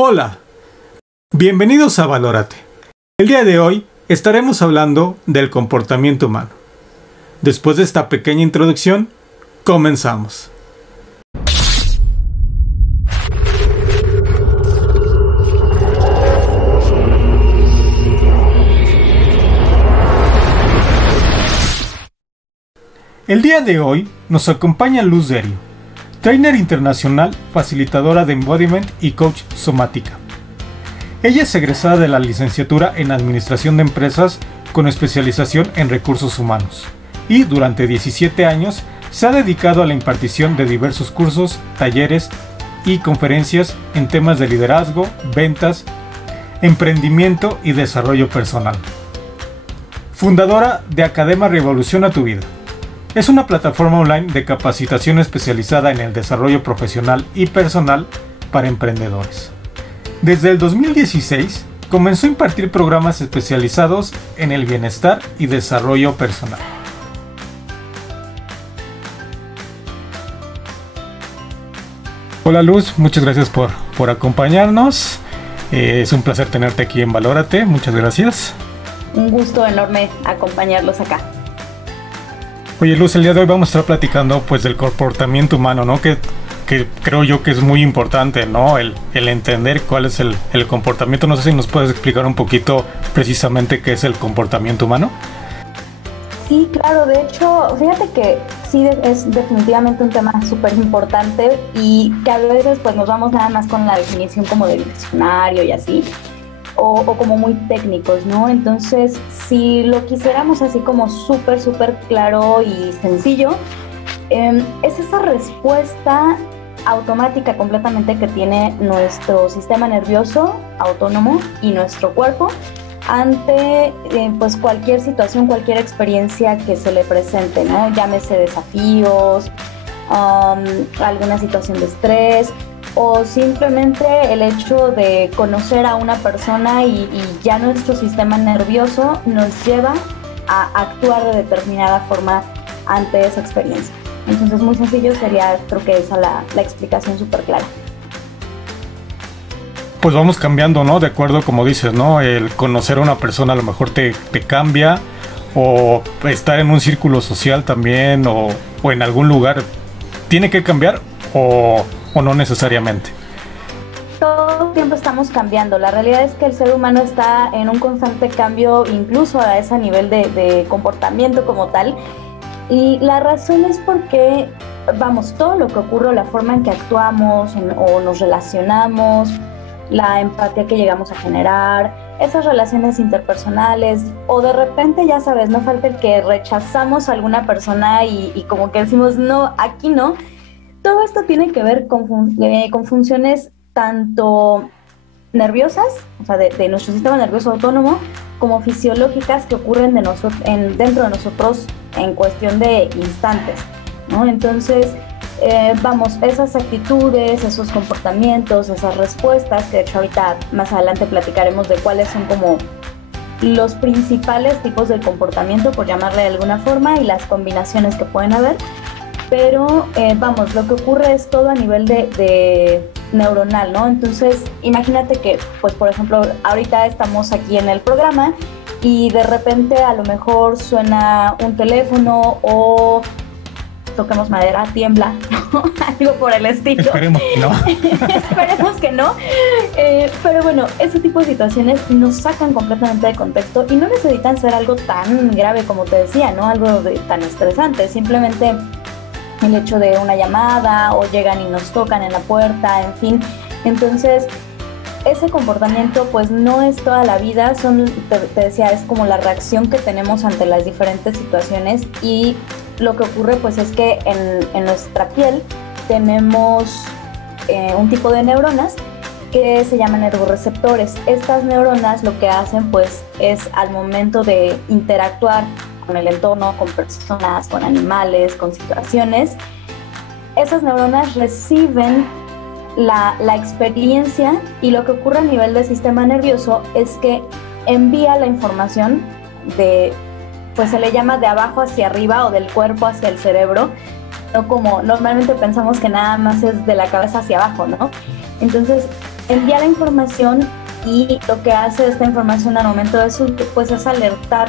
Hola, bienvenidos a Valórate. El día de hoy estaremos hablando del comportamiento humano. Después de esta pequeña introducción, comenzamos. El día de hoy nos acompaña Luz Derio, trainer internacional, facilitadora de embodiment y coach somática. Ella es egresada de la licenciatura en Administración de Empresas con especialización en Recursos Humanos y durante 17 años se ha dedicado a la impartición de diversos cursos, talleres y conferencias en temas de liderazgo, ventas, emprendimiento y desarrollo personal. Fundadora de Academia Revoluciona tu Vida. Es una plataforma online de capacitación especializada en el desarrollo profesional y personal para emprendedores. Desde el 2016 comenzó a impartir programas especializados en el bienestar y desarrollo personal. Hola Luz, muchas gracias por acompañarnos. Es un placer tenerte aquí en Valórate, muchas gracias. Un gusto enorme acompañarlos acá. Oye Luz, el día de hoy vamos a estar platicando pues del comportamiento humano, ¿no? Que creo yo que es muy importante, ¿no? El entender cuál es el comportamiento. No sé si nos puedes explicar un poquito precisamente qué es el comportamiento humano. Sí, claro, de hecho, fíjate que sí es definitivamente un tema súper importante y que a veces pues nos vamos nada más con la definición como del diccionario y así. O como muy técnicos, ¿no? Entonces, si lo quisiéramos así como súper claro y sencillo, es esa respuesta automática completamente que tiene nuestro sistema nervioso autónomo y nuestro cuerpo ante pues cualquier situación, cualquier experiencia que se le presente, ¿no? Llámese desafíos, alguna situación de estrés, o simplemente el hecho de conocer a una persona y ya nuestro sistema nervioso nos lleva a actuar de determinada forma ante esa experiencia. Entonces, muy sencillo sería, creo que esa la explicación súper clara. Pues vamos cambiando, ¿no? De acuerdo, como dices, ¿no? El conocer a una persona a lo mejor te cambia, o estar en un círculo social también, o en algún lugar, ¿tiene que cambiar o no necesariamente? Todo el tiempo estamos cambiando. La realidad es que el ser humano está en un constante cambio, incluso a ese nivel de comportamiento como tal. Y la razón es porque, vamos, todo lo que ocurre, la forma en que actuamos o nos relacionamos, la empatía que llegamos a generar, esas relaciones interpersonales, o de repente, ya sabes, no falta el que rechazamos a alguna persona y como que decimos, no, aquí no. Todo esto tiene que ver con funciones tanto nerviosas, o sea, de nuestro sistema nervioso autónomo, como fisiológicas que ocurren dentro de nosotros en cuestión de instantes, ¿no? Entonces, vamos, esas actitudes, esos comportamientos, esas respuestas, que de hecho ahorita más adelante platicaremos de cuáles son como los principales tipos de comportamiento, por llamarle de alguna forma, y las combinaciones que pueden haber. Pero vamos, lo que ocurre es todo a nivel de neuronal, ¿no? Entonces, imagínate que, pues por ejemplo, ahorita estamos aquí en el programa y de repente a lo mejor suena un teléfono o toquemos madera, tiembla, ¿no? Algo por el estilo. Esperemos que no. Esperemos que no. Pero bueno, ese tipo de situaciones nos sacan completamente de contexto y no necesitan ser algo tan grave como te decía, ¿no? Algo tan estresante, simplemente el hecho de una llamada o llegan y nos tocan en la puerta, en fin. Entonces, ese comportamiento pues no es toda la vida, te decía, es como la reacción que tenemos ante las diferentes situaciones, y lo que ocurre pues es que en nuestra piel tenemos un tipo de neuronas que se llaman nervorreceptores. Estas neuronas lo que hacen pues es, al momento de interactuar con el entorno, con personas, con animales, con situaciones, esas neuronas reciben la experiencia, y lo que ocurre a nivel del sistema nervioso es que envía la información pues se le llama de abajo hacia arriba o del cuerpo hacia el cerebro, no como normalmente pensamos que nada más es de la cabeza hacia abajo, ¿no? Entonces, envía la información y lo que hace esta información al momento de subir, pues es alertar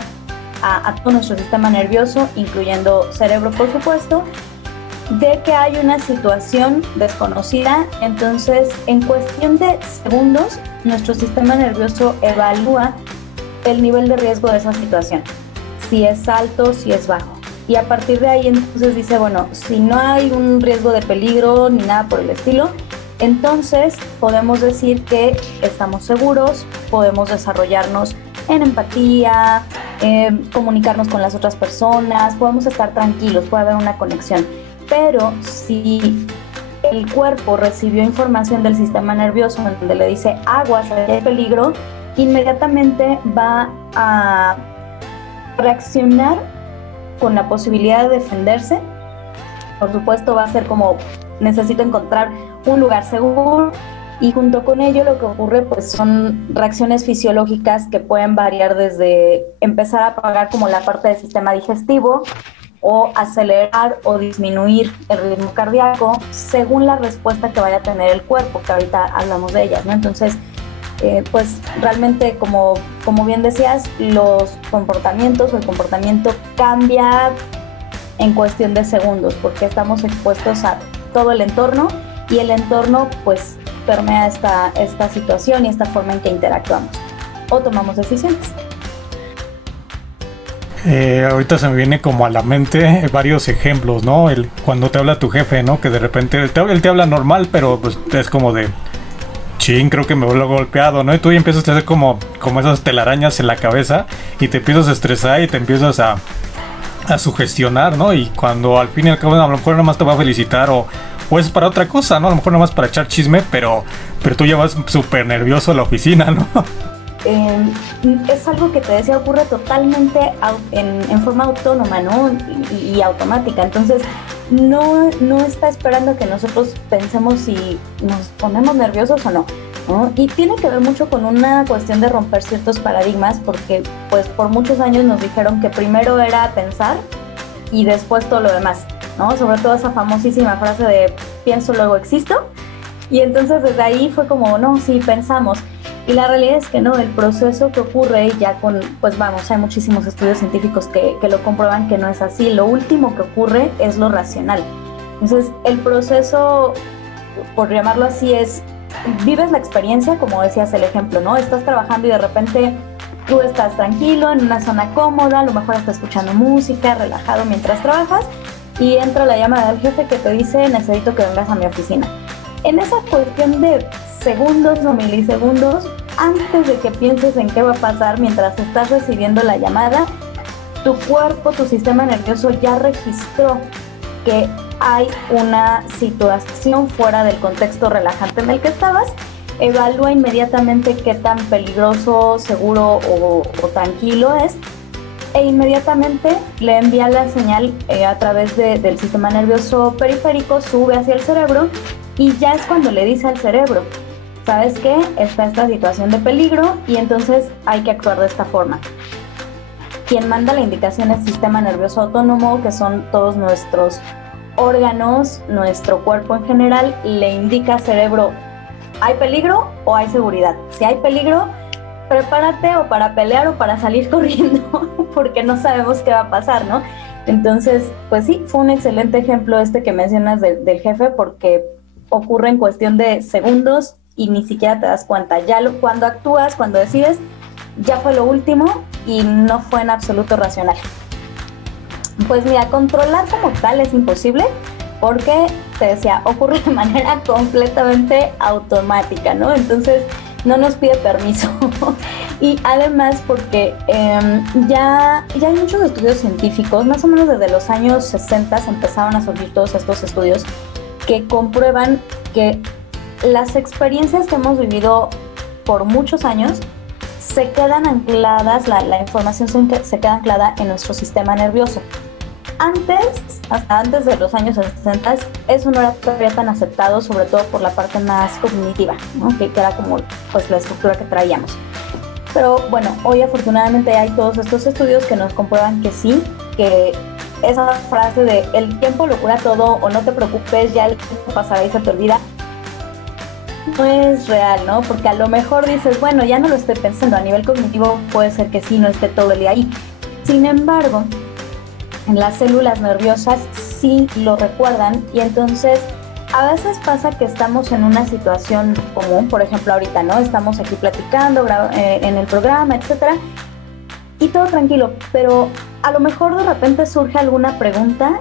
a todo nuestro sistema nervioso, incluyendo cerebro por supuesto, de que hay una situación desconocida. Entonces, en cuestión de segundos, nuestro sistema nervioso evalúa el nivel de riesgo de esa situación, si es alto, si es bajo. Y a partir de ahí entonces dice, bueno, si no hay un riesgo de peligro ni nada por el estilo, entonces podemos decir que estamos seguros, podemos desarrollarnos en empatía, comunicarnos con las otras personas, podemos estar tranquilos, puede haber una conexión. Pero si el cuerpo recibió información del sistema nervioso en donde le dice aguas, hay peligro, inmediatamente va a reaccionar con la posibilidad de defenderse. Por supuesto va a ser como necesito encontrar un lugar seguro, y junto con ello lo que ocurre pues son reacciones fisiológicas que pueden variar desde empezar a apagar como la parte del sistema digestivo o acelerar o disminuir el ritmo cardíaco según la respuesta que vaya a tener el cuerpo, que ahorita hablamos de ellas, ¿no? Entonces, pues realmente como bien decías, los comportamientos o el comportamiento cambia en cuestión de segundos porque estamos expuestos a todo el entorno y el entorno pues permea esta situación y esta forma en que interactuamos o tomamos decisiones. Ahorita se me viene como a la mente varios ejemplos, ¿no? Cuando te habla tu jefe, ¿no? Que de repente él te habla normal, pero pues es como de chin, creo que me vuelvo golpeado, ¿no? Y tú ya empiezas a hacer como esas telarañas en la cabeza y te empiezas a estresar y te empiezas a sugestionar, ¿no? Y cuando al fin y al cabo a lo mejor nada más te va a felicitar o es para otra cosa, ¿no? A lo mejor nada más para echar chisme, pero tú ya vas súper nervioso a la oficina, ¿no? Es algo que te decía, ocurre totalmente en forma autónoma, ¿no? Y automática. Entonces, no está esperando que nosotros pensemos si nos ponemos nerviosos o no, ¿no? Y tiene que ver mucho con una cuestión de romper ciertos paradigmas, porque pues por muchos años nos dijeron que primero era pensar y después todo lo demás, ¿no? Sobre todo esa famosísima frase de pienso, luego existo. Y entonces desde ahí fue como, no, sí, pensamos. Y la realidad es que no, el proceso que ocurre ya pues vamos, hay muchísimos estudios científicos que lo comprueban que no es así. Lo último que ocurre es lo racional. Entonces, el proceso, por llamarlo así, vives la experiencia, como decías el ejemplo, ¿no? Estás trabajando y de repente tú estás tranquilo, en una zona cómoda, a lo mejor estás escuchando música, relajado mientras trabajas, y entra la llamada del jefe que te dice, necesito que vengas a mi oficina. En esa cuestión de segundos o milisegundos, antes de que pienses en qué va a pasar mientras estás recibiendo la llamada, tu cuerpo, tu sistema nervioso ya registró que hay una situación fuera del contexto relajante en el que estabas, evalúa inmediatamente qué tan peligroso, seguro o tranquilo es, e inmediatamente le envía la señal a través del sistema nervioso periférico, sube hacia el cerebro, y ya es cuando le dice al cerebro, ¿sabes qué? Está esta situación de peligro y entonces hay que actuar de esta forma. Quien manda la indicación es el sistema nervioso autónomo, que son todos nuestros órganos, nuestro cuerpo en general, le indica al cerebro, ¿hay peligro o hay seguridad? Si hay peligro, prepárate o para pelear o para salir corriendo, porque no sabemos qué va a pasar, ¿no? Entonces, pues sí, fue un excelente ejemplo que mencionas del jefe, porque ocurre en cuestión de segundos y ni siquiera te das cuenta. Cuando actúas, cuando decides, ya fue lo último y no fue en absoluto racional. Pues mira, controlar como tal es imposible porque, te decía, ocurre de manera completamente automática, ¿no? Entonces no nos pide permiso. Y además porque ya hay muchos estudios científicos, más o menos desde los años 60 empezaron a surgir todos estos estudios que comprueban que las experiencias que hemos vivido por muchos años se quedan ancladas, la información se queda anclada en nuestro sistema nervioso. Hasta antes de los años 60, eso no era todavía tan aceptado, sobre todo por la parte más cognitiva, ¿no? que era como pues la estructura que traíamos. Pero bueno, hoy afortunadamente hay todos estos estudios que nos comprueban que sí, que esa frase de el tiempo lo cura todo o no te preocupes, ya el tiempo pasará y se te olvida, no es real, ¿no? Porque a lo mejor dices, bueno, ya no lo estoy pensando, a nivel cognitivo puede ser que sí, no esté todo el día ahí. Sin embargo, en las células nerviosas sí lo recuerdan y entonces a veces pasa que estamos en una situación común, por ejemplo ahorita, ¿no? Estamos aquí platicando en el programa, etcétera, y todo tranquilo, pero a lo mejor de repente surge alguna pregunta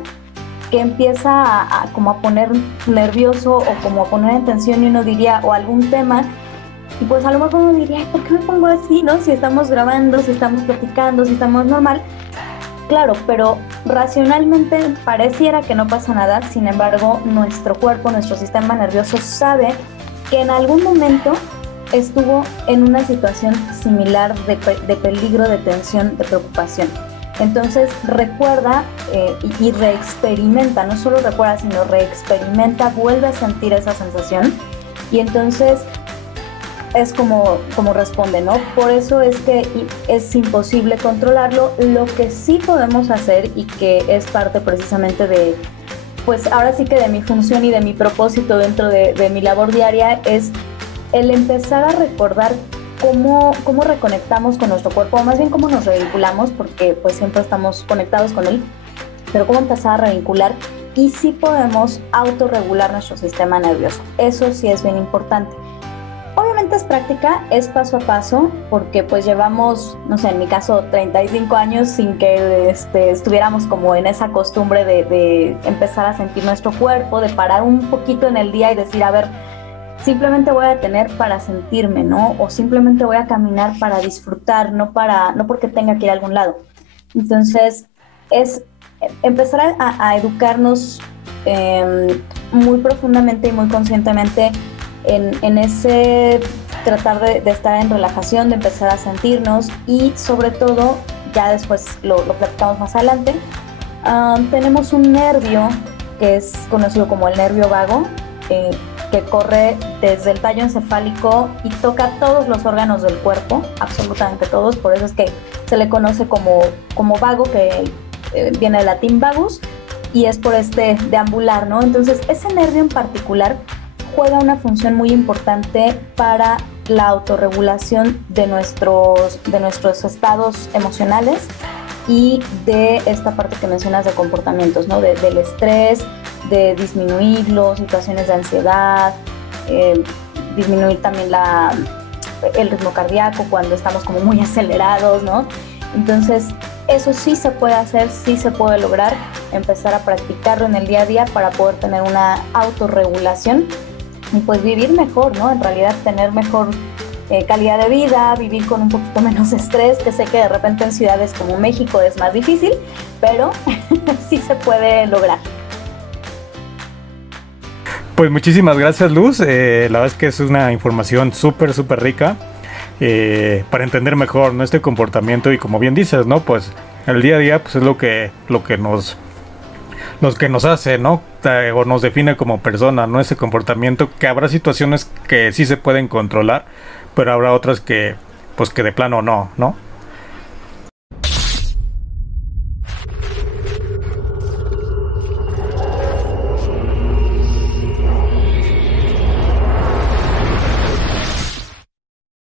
que empieza como a poner nervioso o como a poner en tensión y uno diría, o algún tema, y pues a lo mejor uno diría, ¿por qué me pongo así, no? Si estamos grabando, si estamos platicando, si estamos normal. Claro, pero racionalmente pareciera que no pasa nada, sin embargo, nuestro cuerpo, nuestro sistema nervioso sabe que en algún momento estuvo en una situación similar de peligro, de tensión, de preocupación. Entonces recuerda y reexperimenta, no solo recuerda, sino reexperimenta, vuelve a sentir esa sensación y entonces es como responde, ¿no? Por eso es que es imposible controlarlo. Lo que sí podemos hacer y que es parte precisamente de, pues ahora sí que de mi función y de mi propósito dentro de mi labor diaria, es el empezar a recordar cómo reconectamos con nuestro cuerpo, o más bien cómo nos revinculamos, porque pues siempre estamos conectados con él, pero cómo empezar a revincular y sí podemos autorregular nuestro sistema nervioso. Eso sí es bien importante. Obviamente es práctica, es paso a paso, porque pues llevamos, no sé, en mi caso 35 años sin que estuviéramos como en esa costumbre de empezar a sentir nuestro cuerpo, de parar un poquito en el día y decir, a ver, simplemente voy a detener para sentirme, ¿no? O simplemente voy a caminar para disfrutar, no porque tenga que ir a algún lado. Entonces, es empezar a educarnos muy profundamente y muy conscientemente en ese tratar de estar en relajación, de empezar a sentirnos y sobre todo, ya después lo platicamos más adelante, tenemos un nervio que es conocido como el nervio vago, que corre desde el tallo encefálico y toca todos los órganos del cuerpo, absolutamente todos, por eso es que se le conoce como vago, que viene del latín vagus, y es por deambular, ¿no? Entonces, ese nervio en particular juega una función muy importante para la autorregulación de nuestros estados emocionales y de esta parte que mencionas de comportamientos, ¿no? Del estrés, de disminuirlo, situaciones de ansiedad, disminuir también el ritmo cardíaco cuando estamos como muy acelerados, ¿no? Entonces, eso sí se puede hacer, sí se puede lograr, empezar a practicarlo en el día a día para poder tener una autorregulación y pues vivir mejor, ¿no? En realidad tener mejor calidad de vida, vivir con un poquito menos estrés, que sé que de repente en ciudades como México es más difícil, pero sí se puede lograr. Pues muchísimas gracias, Luz. La verdad es que es una información súper rica para entender mejor, ¿no?, este comportamiento y como bien dices, ¿no? Pues el día a día pues es lo que nos hace, ¿no? O nos define como persona, ¿no? Ese comportamiento, que habrá situaciones que sí se pueden controlar, pero habrá otras que pues que de plano no, ¿no?